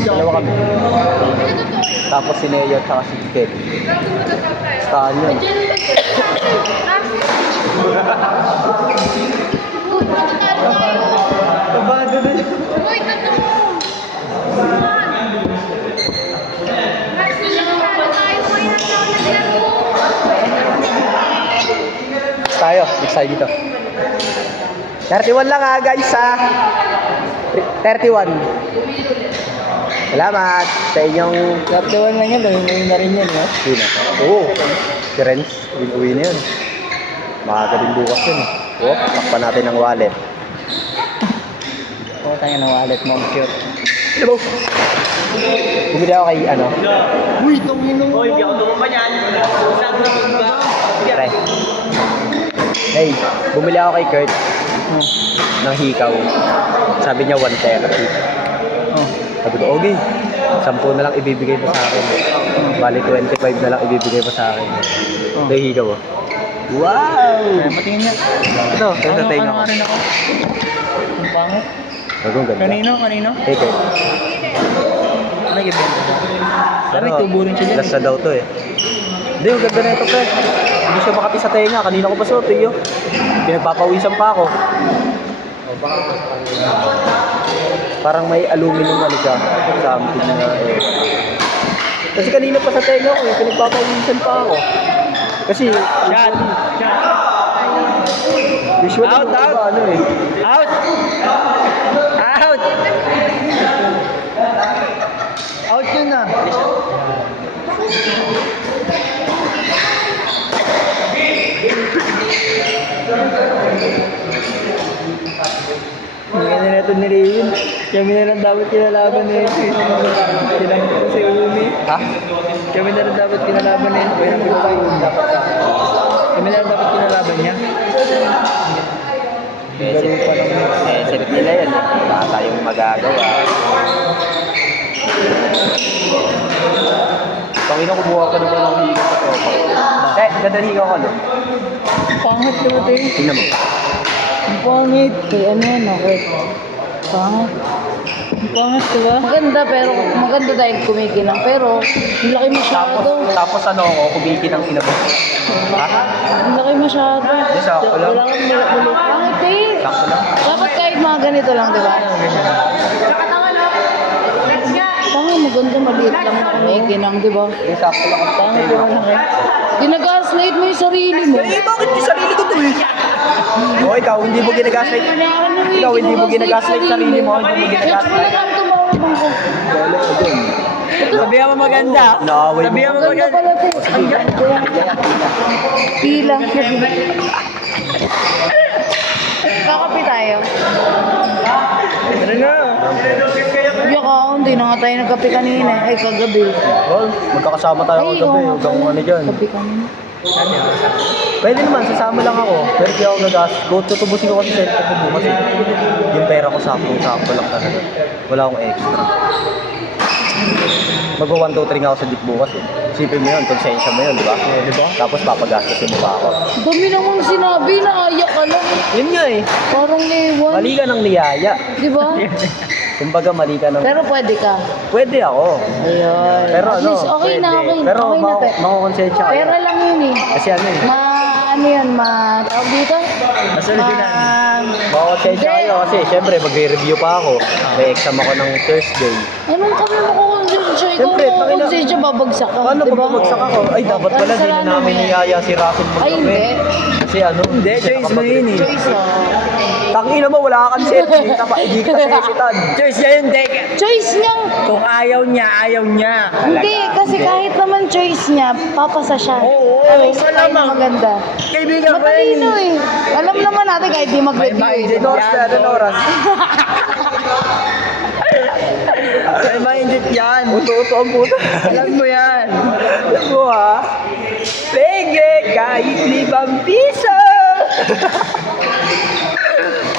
Dalawa kami. Tapos si Neo at saka si Ken. Staan yun. Kabado na yun. Uy, totoo! Tayo, excited dito. 31 lang guys 31. Salamat sa inyong 31 lang yan, gawin na rin yan, no? sino? Oo, si Renz, uwi na yun. Maaga din bukas yun. Oo, takpan natin ang wallet. Oo, tayo ng wallet, mom cute. Hello. Bumili ako kay ano? Uy, itong minong mo. Hindi ako tumumpa niyan. Pre. Hey, bumili ako kay Kurt ng hikaw. Sabi niya 1 therapy. Sabi ko, okay. 10 na lang ibibigay mo sa akin. Bali 25 na lang ibibigay mo sa akin. Ito yung hikaw. Wow! Patingin niya. Ito, ito sa tayo Ano rin ako? Ang pangit. Ang ganda. Kanino? Hey, Kurt. Nag-ibenta siya. Sabi, tubo rin siya dyan. Last na daw to eh. Hindi, ang ganda na ito, pre. Hindi siya makati sa tenga. Kanina ko pa suot eh. Pinagpapawisan pa ako. Parang may aluminum ano siya. Something na eh. Kasi kanina pa sa tenga ko eh. Pinagpapawisan pa ako. Kasi Shot! usually Out, yung out. iba, ano eh. Out! Out! Out yun na. Hindi na ito nilihin. Kami na lang dapat kinalaban na ito. Silang kasi umi. Ha? Kami na lang dapat kinalaban na ito. Kami na lang dapat kinalaban niya. Silip nila yan eh. Wala tayong magagawa. Panginoon, kumuha ka naman ng higaw sa tropa ko. Ganda higaw ka no? Pangit naman ito eh. Tingnan mo. Ang pangit. Kaya ano yan, okay. Pangit. Ang pangit, diba? Maganda pero maganda dahil kumikinang pero ang laki masyado. Tapos ano ako, kumiki ng inabo. Ha? Ang laki masyado. Yes, sakto lang. Kailangan mulot-mulot. Pangit eh. Sakto lang. Dapat kahit mga ganito lang, di ba? Tama, maganda, maliit lang na kumikinang, di ba? Sakto lang ang Pangit naman lang eh. Ginagaslight mo yung sarili mo. Eh, bakit yung sarili ko to eh? O, ikaw, hindi mo ginagaslight. Ikaw, hindi mo ginagaslight sarili mo. Hindi mo ginagaslight. Sabihan mo maganda. Naaway mo. Sabihan mo Maganda maganda. pala ito. Pila. Kakapi tayo. Ano na? Biyak ako, hindi na nga tayo nagkape kanina. Ay, kagabi. Well, magkakasama tayo Ay, kagabi. oo nga Huwag kang pala. ano dyan. Kape kanina. Pwede naman, sasama lang ako. Pero di ako gagas. Tutubusin ko kasi sa ito ko bukas eh. Yung pera ko sakto lang talaga. Wala akong extra. Mag-1, 2, 3 nga ako sa jeep bukas eh. Isipin mo yun, konsensya mo yun, di ba? Di ba? Tapos papagastusin mo pa ako. Dami namang sinabi na ayak ka lang. Yun nga eh. Parang ewan. Mali ka ng niyaya. Di ba? Kumbaga mali ka ng... Pero pwede ka. Pwede ako. Ayun. Pero At ano, least okay na, pwede. okay na. Pero Okay na tayo. makukonsensya ka. Pera lang yun eh. Kasi ano eh. Ano yun, tawag dito? Makukonsensya Hindi. kayo kasi syempre magre-review pa ako. May exam ako ng Thursday. Anong kami makukonsensya? Ikaw Siyempre, tangina. makukonsensya, babagsak ka. Paano diba? pag bumagsak ako? Ay, dapat pala Ano din kasalanan namin mo yan? niyaya si Russell Ay, magkape. hindi. Kasi ano? Hindi, choice mo yun eh. Choice mo. Tangina mo, wala kang set. Hindi ka sesitan. Choice niya yun, Dek. Choice niyang. Kung ayaw niya, ayaw niya. Hindi, kasi kahit naman choice niya, papasa siya. Oo, Ay, isa tayo na malamang. maganda. Kaibigan ko yan Matalino eh. eh. Alam naman natin kahit di mag-review eh. May Anong oras na? Anong oras? May minded yan. Uto-uto ang puta. Alam mo yan. Alam mo ha? Pege, kahit 5 piso.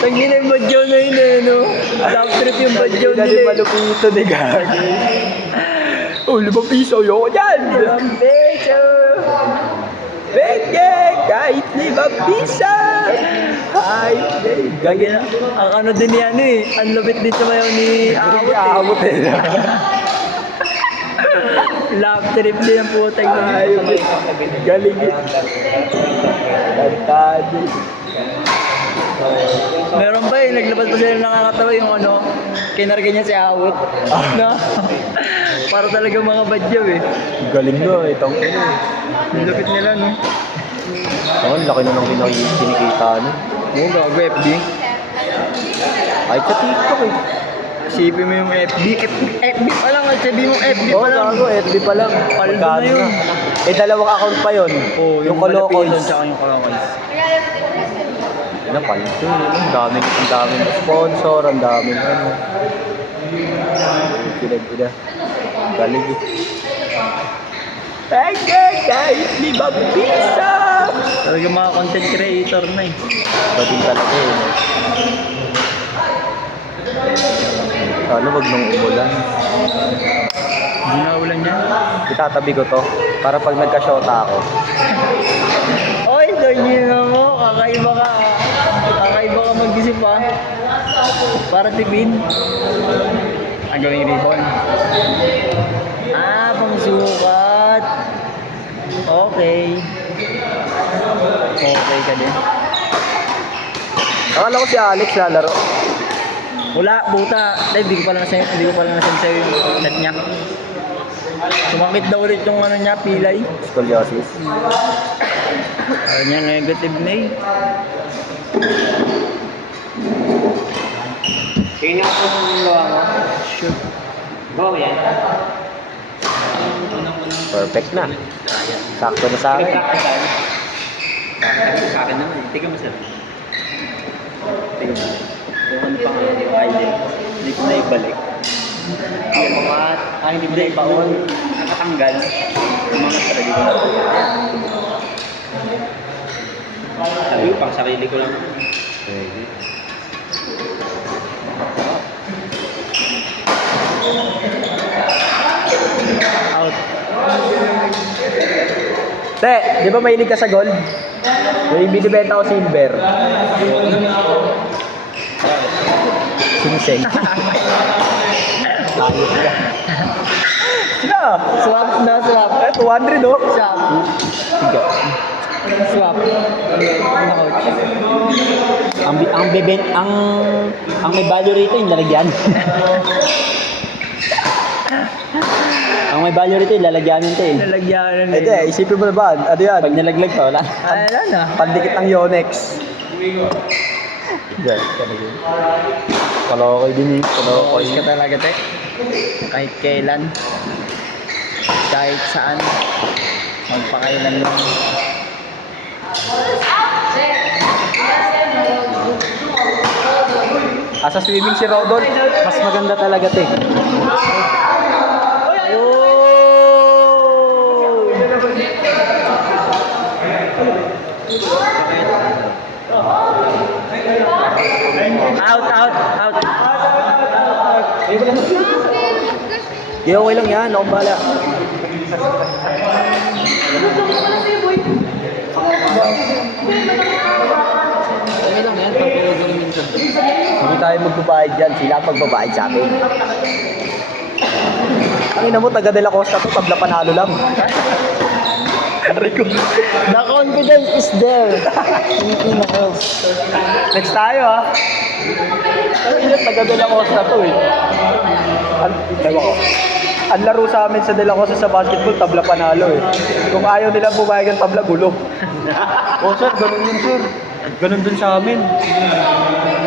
Tangina yung badyaw na yun eh, no? Love trip yung badyaw Dali nila eh. malupito ni Gagi. Oh, 5 piso. Ayoko dyan. 5 piso. Pege, kahit kahit di mabisa. Ay, Gagi na. Ang ano din yan eh. Ang lupit din sa mayaw ni Awot eh. Aabot eh. Love trip din ang putay ko. Ay, galing eh. Kantado. Meron ba eh, naglabas pa sila nakakatawa yung ano, kinarga niya si Awot. No? Para talaga mga badyaw eh. Galing no, itong Ang lupit nila no. oh, laki na ng kinikita no. Oo, gago FB. Kahit sa TikTok eh. Isipin mo yung FB. FB pa lang, sabi mo FB Oo, pa lang. gago, FB pa lang. Paldo Magkano na yun. Eh, dalawang account pa yun. Oo, yung Kolokoys. Tsaka yung Kolokoys. Ano pa yun? Ang daming sponsor, ang daming ano. Kila. Galing eh. Kahit di mabisa. Talaga mga content creator na eh. Iba din talaga eh. No? Sana wag nung umulan. Hindi na ulan yan. Itatabi ko to para pag nagka-shota ako. Oy, ganyan na mo. Kakaiba ka. Kakaiba ka mag-isip ha. Para tipid. Ang gawing ribbon. Ah, pangsukat. Okay. Okay ka din. Akala ko si Alex lalaro. Wala, buta. Hindi ko pala nasend sa'yo yung chat niya. Sumakit daw ulit yung ano niya, pilay. Scoliosis. Ano niya, negative na eh. Kaya ako yung gawa mo. Sure. Go yan. Perfect na. Sakto na sa akin. Sa akin naman, tika mo sir. Tika mo. Yung ano pa nga, yung ID. Hindi ko na ibalik. Ang mga, hindi mo na ibaon. Nakatanggal. Yung mga sarili ko na. Sabi ko, pang sarili ko lang. Out. Te, di ba mahilig ka sa gold? May binibenta ko silver. Sinseng. Sila. Swap na, swap. 200 oh. Swap. Tiga. Swap. Ano coach? Ang may value rito yung lalagyan. Ang may value rito yung lalagyan nito eh. Nalagyanan na Ito eh, isipin mo na ba? Ano yan? Pag nalaglag pa, wala. Wala na. Pandikit ng Yonex. Diyan, kanagin. Kalokoy din eh. Kalokoy. Boys ka talaga, te. Kahit kailan. Kahit saan. Magpakailan lang. Sa swimming si Rodon, mas maganda talaga te. Out. Di okay lang yan, akong bala. Okay lang yan, pagpapagod ng minsan. Hindi tayo magbabayad dyan, sila ang magbabayad sa amin. Ang ina mo, taga de la Costa to, tabla panalo lang. The confidence is there. Filipino girls. Next tayo ha. Ano yun, taga de la Costa to eh. Ang laro sa amin sa De La Costa sa basketball, tabla panalo eh. Kung ayaw nila bumayag ng tabla, gulo. Oh sir, ganun yun sir. Ganun dun sa amin.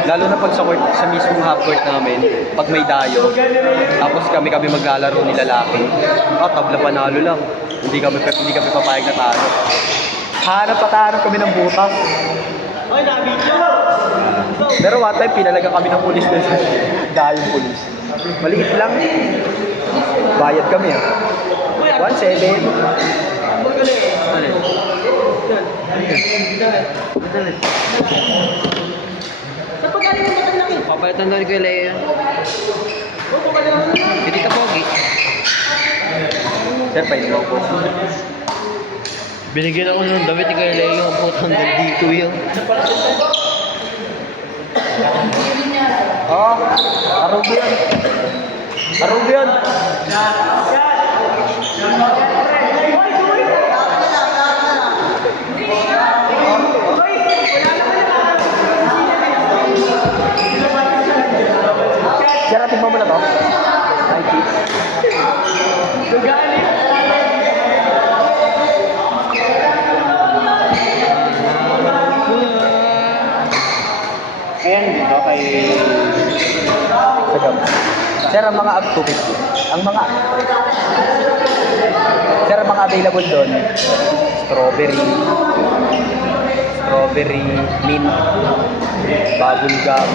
Lalo na pag sa court, sa mismong half court namin, pag may dayo, tapos kami maglalaro ni lalaki, tabla panalo lang. Hindi kami papayag na talo. Hanap kami ng butas. Pero one time, pinalaga kami ng pulis doon sa dayong pulis. Maliit lang. Bayad kami ah. 1.7. Papalitan daw ni Kuya Lea. Hindi ka pogi. Sir, pa ito po. Binigyan ako ng damit ni Kuya Leo. Ang putang dito yun. Oo, Arubi yun. Arubi yun. Sir, tignan mo na to. Ayan, dito kay... Sagam. Sir, ang mga up to 50. Ang mga... Sir, ang mga available doon, strawberry, mint, bubble gum.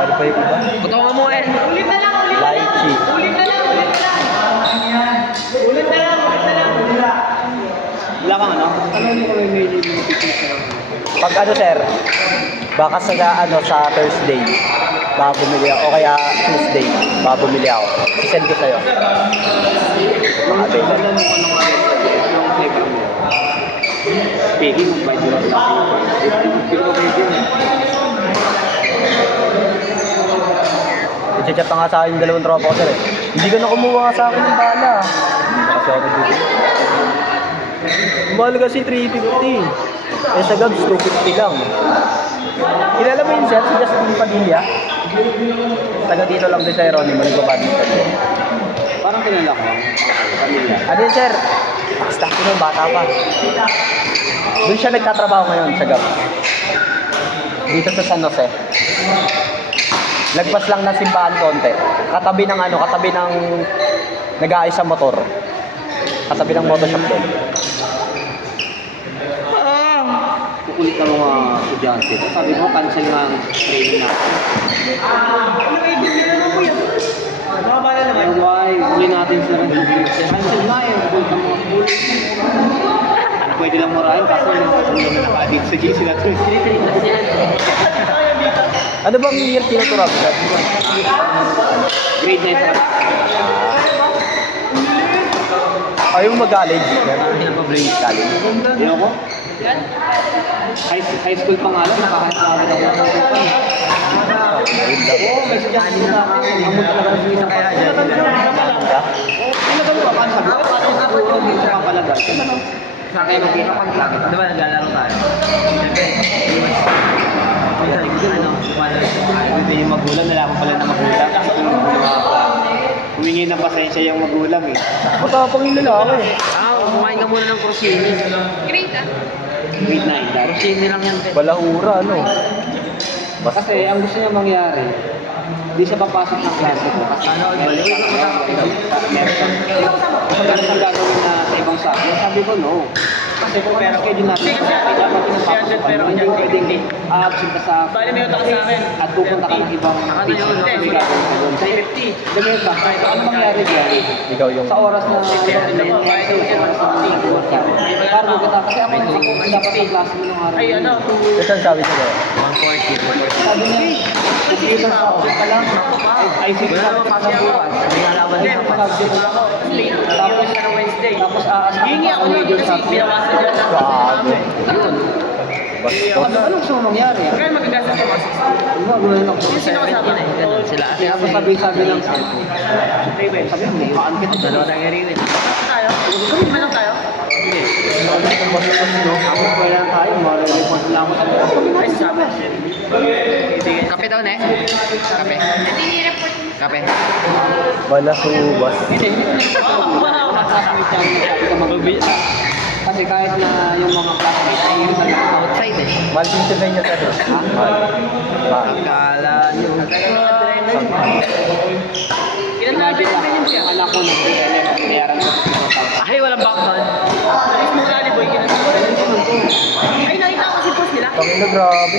Ano pa yung iba? Putawan mo eh. Lychee. Wala kang ano? Ano yung kami medyo Pag ano sir, baka sa ano sa Thursday, baka bumili ako, o kaya Tuesday, baka bumili ako. Sisend ko sa'yo. Mga available. Alam mo anong yung flavor mo? Pegi mo ba yun? Pero medyo I-chat pa nga sa akin yung dalawang tropa ko sir eh. Hindi ka na kumuha sa akin ng bala. Hindi na kasi ako nabibili. Mahal kasi 350. Eh sa Gabs, 250 lang. Kilala mo yun sir, si Justin Padilla? Taga dito lang din sa Eronimo, nagpa-badminton din. parang kilala ko. Pamilya. Ano yun sir? Staff ko nung bata pa. Doon siya nagtatrabaho ngayon sa Gabs. Dito sa San Jose. Lagpas lang ng simbahan konti. Katabi ng ano, katabi ng nag-aayos sa motor. Katabi ng motor shop doon. Kukulit ng mga estudyante. Sabi mo, cancel nga ang training natin. Why? Uli natin sila ng cancel na eh. Punta mga school. Ano pwede lang murahin kasi hindi naman naka-addict sa GC na 3. Ano bang year tinuturap sir? Grade 9 sa Ayaw mag-college. Yan pa brain college. Hindi ako. High school pa nga lang, nakahanawan ako ng tutupan. Oo, may suggestion na ang munta ka ng isang kaya dyan. Ano ba paano sabi ko? Paano sa puro dito ka palagay? Sa kaya magkita pang lang. Di ba naglalaro tayo? Bibili yung magulang, nalaman pala na magulang. Kasi kung humingi ng pasensya yung magulang eh. Matapang yung lalaki. Kumain ka muna ng crostini. Midnight. Crostini lang yan. Balahura, ano? Kasi ang gusto niya mangyari, hindi siya papasok ng klase ko. Kasi ano, balik meron siyang gagawin na sa ibang subject. Sabi ko, no. Kasi kung pero schedule natin, dapat pinapasok pero hindi pwedeng absent ka sa at pupunta ka ng ibang pitch. May gagawin ka doon. 350. Ganun ba? Kahit ano mangyari dyan, Ikaw yung... sa oras na parang kita kasi ako nakapokus dapat sa klase mo nung araw. Ay, ano? Ito ang sabi sa'yo. Sabi niya, dito sa ako ka lang. Ay, sige, sabi ko sa buwan. Nalaman niya sa subject. Tapos aasahan pa ako major subject. Gago. Yun. Bastos. Ano gusto mo mangyari? Kaya magagastos ko kasi. Gagawin ako. Yung sinasabi na yun. Sila. Kaya ako sabi lang sa sabi mo, mukhaan kita. Dalawa tayo rin. Tayo? Kumain lang tayo? Hindi. Ako pa lang tayo, ma-report lang ako sa mga. Ay, sabi. Kape daw, ne? Kape. Kape. Balahubas. Kasi kahit na yung mga classmates ay yung outside eh. Mahal din sa niya sir. Mahal. Mahal. Akala nyo. Ilan na ba yung siya? Akala ko na bayaran ko. Ay, walang background. Alis mo kali boy. Ay, nakita ko kasi post nila. Pangina, grabe.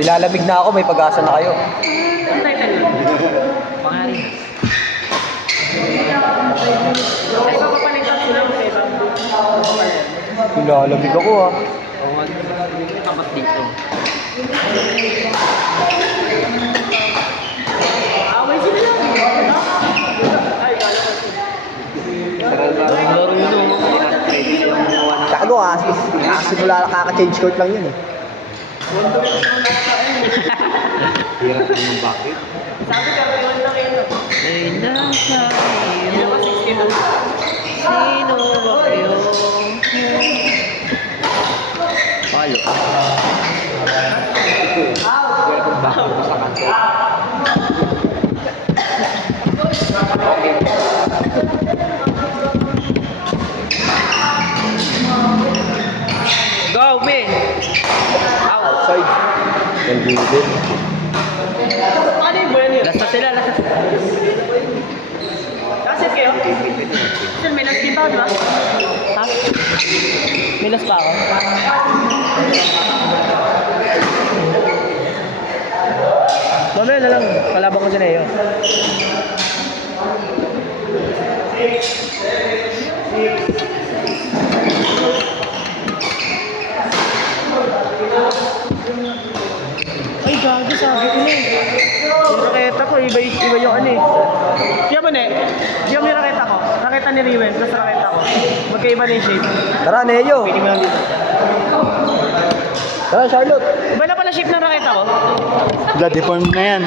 Nilalamig na ako, may pag-asa na kayo. Ang title nun. Pangari. Ay, papapalitan sila. Nilalamig ako ah. Oo nga. Tapat dito. simula kaka-change court lang yun eh. Hirap naman bakit? Sabi ka, iwan lang yun. Ay, nasa Hindi ako 60 na. sino ba kayo? Palo. Hirap ang bakit ko sa kanto. Go, man! Outside. Hindi din. Ano yung buwan yun? Last na sila, last na. Kasit kayo? Sir, may last kita, di ba? Ha? May last pa ako? Mamaya na lang, kalaban ko si Neo. Ay, gago, sabi ko na eh. Yung raketa ko, iba yung ano eh. Kaya mo ne, yung raketa ko, raketa ni Riwen, plus raketa ko. Magkaiba na yung shape. Tara, Neo. Pwede mo lang dito. Tara, Charlotte. Iba na pala shape ng raketa ko. Blood deformed na yan.